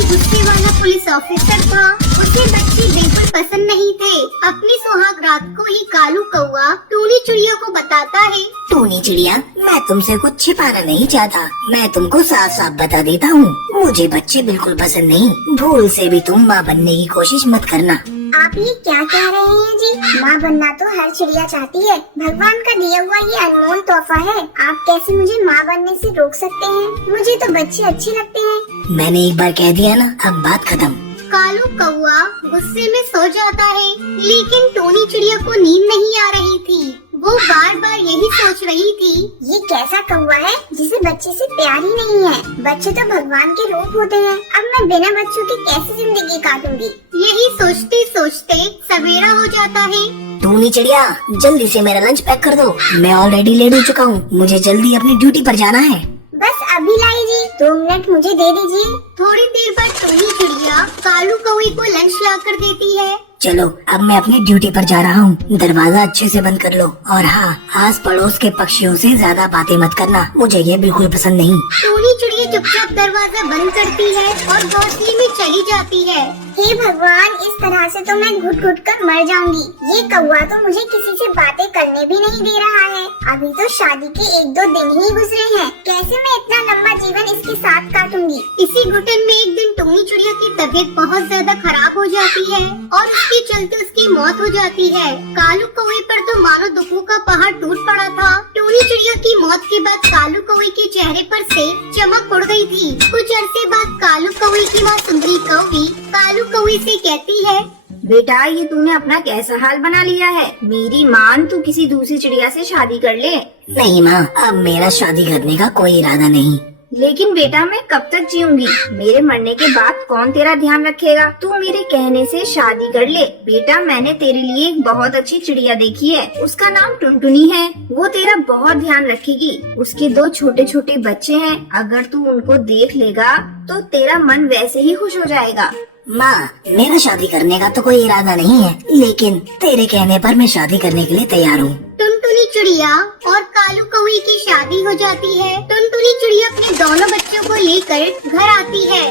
ही गुस्से वाला police officer था। उसे बच्चे बिल्कुल पसंद नहीं थे। अपनी सुहाग रात को ही कालू कौआ टूनी चिड़िया को बताता है, टूनी चिड़िया, मैं तुमसे कुछ छिपाना नहीं चाहता। मैं तुमको साफ साफ बता देता हूँ, मुझे बच्चे बिल्कुल पसंद नहीं। भूल से भी तुम माँ बनने की कोशिश मत करना। आप ये क्या कह रहे हैं जी? माँ बनना तो हर चिड़िया चाहती है। भगवान का दिया हुआ ये अनमोल तोहफा है। आप कैसे मुझे माँ बनने से रोक सकते हैं? मुझे तो बच्चे अच्छे लगते हैं। मैंने एक बार कह दिया ना, अब बात खत्म। कालू कौआ गुस्से में सो जाता है, लेकिन टूनी चिड़िया को नींद नहीं आ रही थी। वो बार बार यही सोच रही थी, ये कैसा कौवा है जिसे बच्चे से प्यार ही नहीं है? बच्चे तो भगवान के रूप होते हैं। अब मैं बिना बच्चों के कैसे जिंदगी काटूंगी? यही सोचते सोचते सवेरा हो जाता है। टूनी चिड़िया, जल्दी से मेरा लंच पैक कर दो। मैं ऑलरेडी लेट हो चुका हूँ, मुझे जल्दी अपनी ड्यूटी पर जाना है। बस अभी लाई जी, 2 मिनट मुझे दे दीजिए। थोड़ी देर बाद टूनी चिड़िया कालू कौवे को लंच ला कर देती है। चलो, अब मैं अपनी ड्यूटी पर जा रहा हूँ। दरवाजा अच्छे से बंद कर लो, और हाँ, आस पड़ोस के पक्षियों से ज्यादा बातें मत करना, मुझे ये बिल्कुल पसंद नहीं। टूनी चिड़िया चुपचाप दरवाजा बंद करती है और घोंसले में चली जाती है। हे भगवान, इस तरह से तो मैं घुट घुट कर मर जाऊंगी। ये कौवा तो मुझे किसी से बातें करने भी नहीं दे रहा है। अभी तो शादी के 1-2 दिन ही गुजरे हैं। कैसे मैं इतना लंबा जीवन इसके साथ काटूंगी? इसी घुटन में एक दिन टूनी चिड़िया की तबीयत बहुत ज्यादा खराब हो जाती है और उसके चलते उसकी मौत हो जाती है। कालू कौवे पर तो मानो दुखों का पहाड़ टूट पड़ा था। टूनी चिड़िया की मौत के बाद कालू कौवे के चेहरे पर से चमक उड़ गई थी। कुछ अरसे बाद कालू कौवे की माँ सुंदरी कौवी कालू कौवे से कहती है, बेटा, ये तूने अपना कैसा हाल बना लिया है? मेरी मान तू किसी दूसरी चिड़िया से शादी कर ले। नहीं माँ, अब मेरा शादी करने का कोई इरादा नहीं। लेकिन बेटा, मैं कब तक जीऊंगी? मेरे मरने के बाद कौन तेरा ध्यान रखेगा? तू मेरे कहने से शादी कर ले। बेटा, मैंने तेरे लिए एक बहुत अच्छी चिड़िया देखी है, उसका नाम टुनटुनी है। वो तेरा बहुत ध्यान रखेगी। उसके 2 छोटे छोटे बच्चे हैं, अगर तू उनको देख लेगा तो तेरा मन वैसे ही खुश हो जाएगा। माँ, मेरा शादी करने का तो कोई इरादा नहीं है, लेकिन तेरे कहने पर मैं शादी करने के लिए तैयार हूँ। टुनटुनी चिड़िया और कालू कौवे की शादी हो जाती है। टुनटुनी चिड़िया अपने दोनों बच्चों को लेकर घर आती है।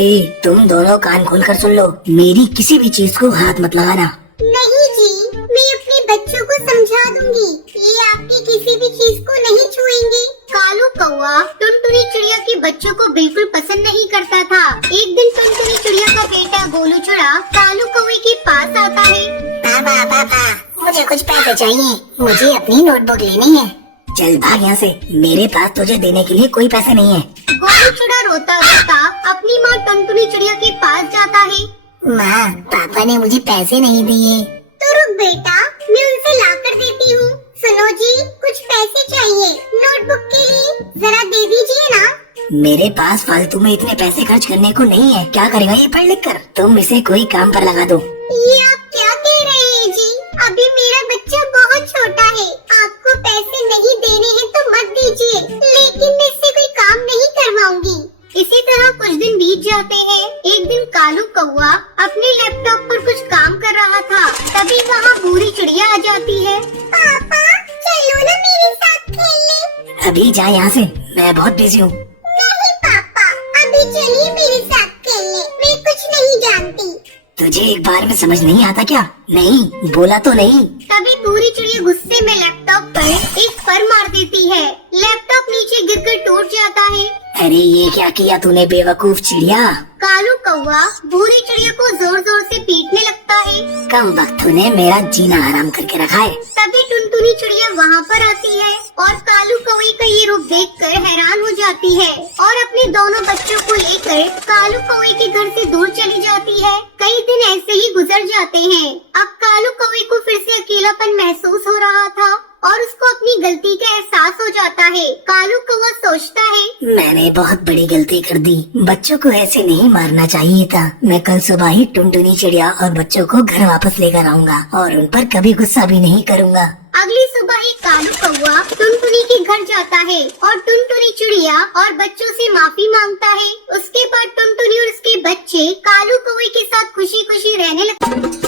ए, तुम दोनों कान खोलकर सुन लो, मेरी किसी भी चीज को हाथ मत लगाना। नहीं जी, मैं अपने बच्चों को समझा दूंगी। ये आपकी किसी भी चीज को नहीं छुएंगे। कालू कौवा टुनटुनी चिड़िया के बच्चों को बिल्कुल पसंद नहीं करता था। एक दिन टुनटुनी चिड़िया का बेटा गोलू चुड़ा कालू कौवे के पास आता है। पापा पापा, मुझे कुछ पैसे चाहिए, मुझे अपनी नोटबुक लेनी है। चल भाग यहाँ से, मेरे पास तुझे देने के लिए कोई पैसे नहीं है। गोलू चुड़ा रोता रोता अपनी माँ टुनटुनी चिड़िया के पास जाता है। माँ, पापा ने मुझे पैसे नहीं दिए। तो रुक बेटा, मैं उनसे ला कर देती हूँ। सुनो जी, कुछ पैसे चाहिए नोटबुक के लिए, जरा दे दीजिए ना। मेरे पास फालतू में इतने पैसे खर्च करने को नहीं है। क्या करेगा ये पढ़ लिख कर? तुम इसे कोई काम पर लगा दो। ये आप क्या कह रहे हैं जी? अभी मेरा बच्चा बहुत छोटा है। आपको पैसे नहीं देने हैं तो मत दीजिए, लेकिन मैं इससे कोई काम नहीं करवाऊंगी। इसी तरह कुछ दिन बीत जाते हैं। एक दिन कालू कौवा अपने लैपटॉप पर कुछ काम कर रहा था, तभी वहाँ भूरी चिड़िया आ जाती है। पापा, चलो ना मेरे साथ खेलने। अभी जा यहाँ से, मैं बहुत बिजी हूँ। नहीं पापा, अभी चलिए मेरे साथ खेलने। मैं कुछ नहीं जानती। तुझे एक बार में समझ नहीं आता क्या? नहीं, बोला तो नहीं। तभी भूरी चिड़िया गुस्से में लैपटॉप पर एक फर मार देती है। लैपटॉप नीचे गिरकर टूट जाता है। अरे ये क्या किया तूने बेवकूफ चिड़िया? कालू कौवा भूरी चिड़िया को जोर जोर से पीटने लगता है। कम वक्त तूने मेरा जीना हराम करके रखा है। तभी टुनटुनी चिड़िया वहाँ पर आती है और कालू कौवे का ये रूप देखकर हैरान हो जाती है और अपने दोनों बच्चों को लेकर कालू कौवे के घर से दूर चली जाती है। कई दिन ऐसे ही गुजर जाते हैं। अब कालू कौवे को फिर से अकेलापन महसूस हो रहा था और उसको अपनी गलती का एहसास हो जाता है। कालू कौवा सोचता है, मैंने बहुत बड़ी गलती कर दी। बच्चों को ऐसे नहीं मारना चाहिए था। मैं कल सुबह ही टुनटुनी चिड़िया और बच्चों को घर वापस लेकर आऊंगा और उन पर कभी गुस्सा भी नहीं करूंगा। अगली सुबह ही कालू कौवा टुनटुनी के घर जाता है और टुनटुनी चिड़िया और बच्चों से माफी मांगता है। उसके बाद टुनटुनी और उसके बच्चे कालू कौवे के साथ खुशी खुशी रहने लगते।